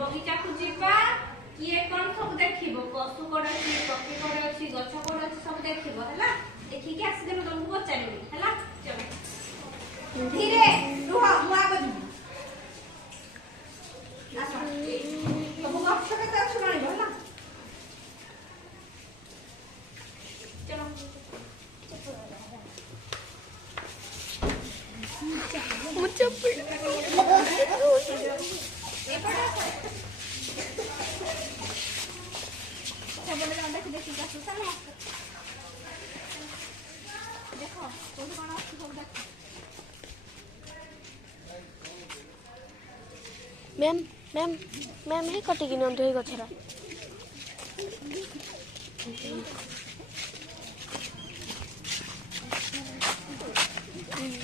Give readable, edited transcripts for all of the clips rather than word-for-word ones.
बगीचा को जीवा किए कोन सब देखिबो पशु कोड अछि पक्षी कोड अछि गछ कोड अछि सब देखिबो हला देखि के आसी देबो तुमको पचारिबी हला चलो धीरे रुह मुआ बजू आसा सब गछ के अछि मानिबो हला चलो मुझे मैम मैम मैम हे कटिकी नंदु हे गछरा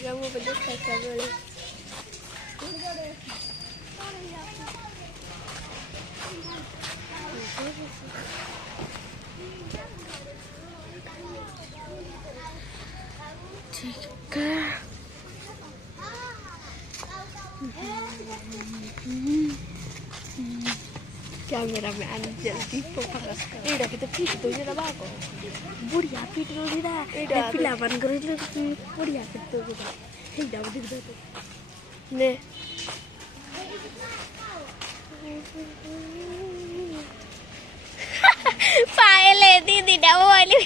वो बड़े खासा बड़े ठीक है कैमरा मैन जल्दी फोकस कर एडा के तो पीट दो जरा बाको बुढ़िया पीट रो दिदा एडा पिला बन कर बुढ़िया पीट दो जरा एडा दिख दो ने पायले दीदी डा वाली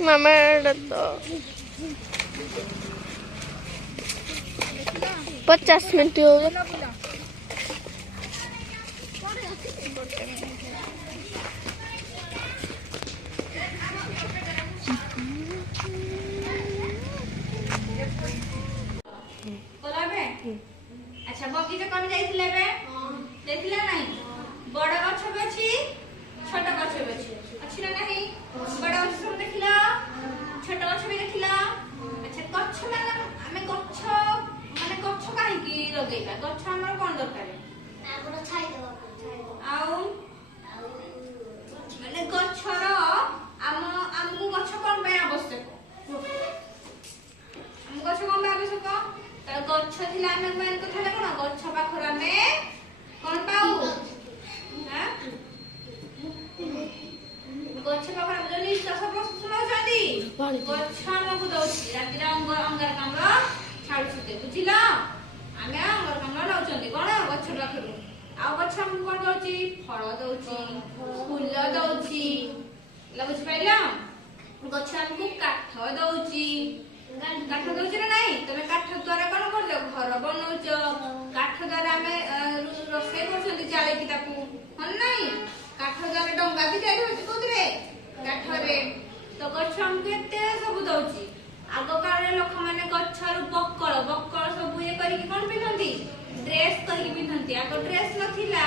मामा तो 50 मिनट हो गए अच्छा बगीचा कौन जाइथिले बे देखिले नहीं बड़ गछ बे अछि छोट गछ बे अछि ना नहीं बड़ गछ सब देखिला छोट गछ भी देखिला अच्छा गछ माने हमें गछ माने गछ काहे की लगेबा गछ हमर कोन दरकार आगो छाई देबा आउ माने गछर हमकु गछ कोन बे आवश्यक हम गछ कोन बे आवश्यक गछ थिला हम मेन कथा ले कोन गछ पाखर हमें कोन पाऊ हां गछ पाखर हम जनी सब सुनो जदी गछ हमकु दउची राति अंगार कामरा छाडु छते बुझिला हमें अंगार कामरा लाउचंदी कोन गछ पाखर आ गछ हम कोन दउची फळ दउची फूल दउची ला बुझ पाइला गछ हमकु काठ दउची काठ दउची ना नहीं तमे काठ द्वारा कोन कर दे घर बनौच काठ द्वारा हमें रोषे करछंदी चाले की ताकू हन नहीं काठ द्वारा डंगा भी तयार होची कोदरे काठ रे तो गछ हम केते सब दउची आगो काले लोक माने गछर बक्कळ सब ये करी कोन पिनंती ड्रेस करी पिनंती आगो ड्रेस नथिला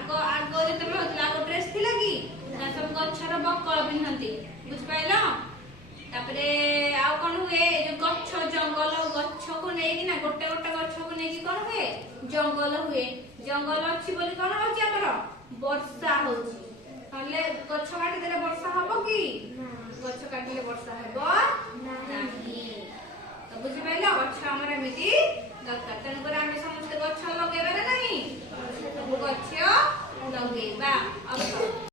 आगो जे तमे होतला आगो ड्रेस थिला की ना सब गछर बक्कळ पिनंती बुझ पाइला तापरे आ कोन हुए जो गछ जंगल गछ को नै कि ना गोटे गोटे गछ को नै कि कोन हुए जंगल अछि बोली कोन होची हमर वर्षा होची हले गछ काटी देले वर्षा हबो की गछ काटिले वर्षा हबो नाही तो बुझि पाइला गछ हमर एमिति दरकार तन पर हम समस्त गछ लगेबा ना नहीं सब गछ लगेबा अब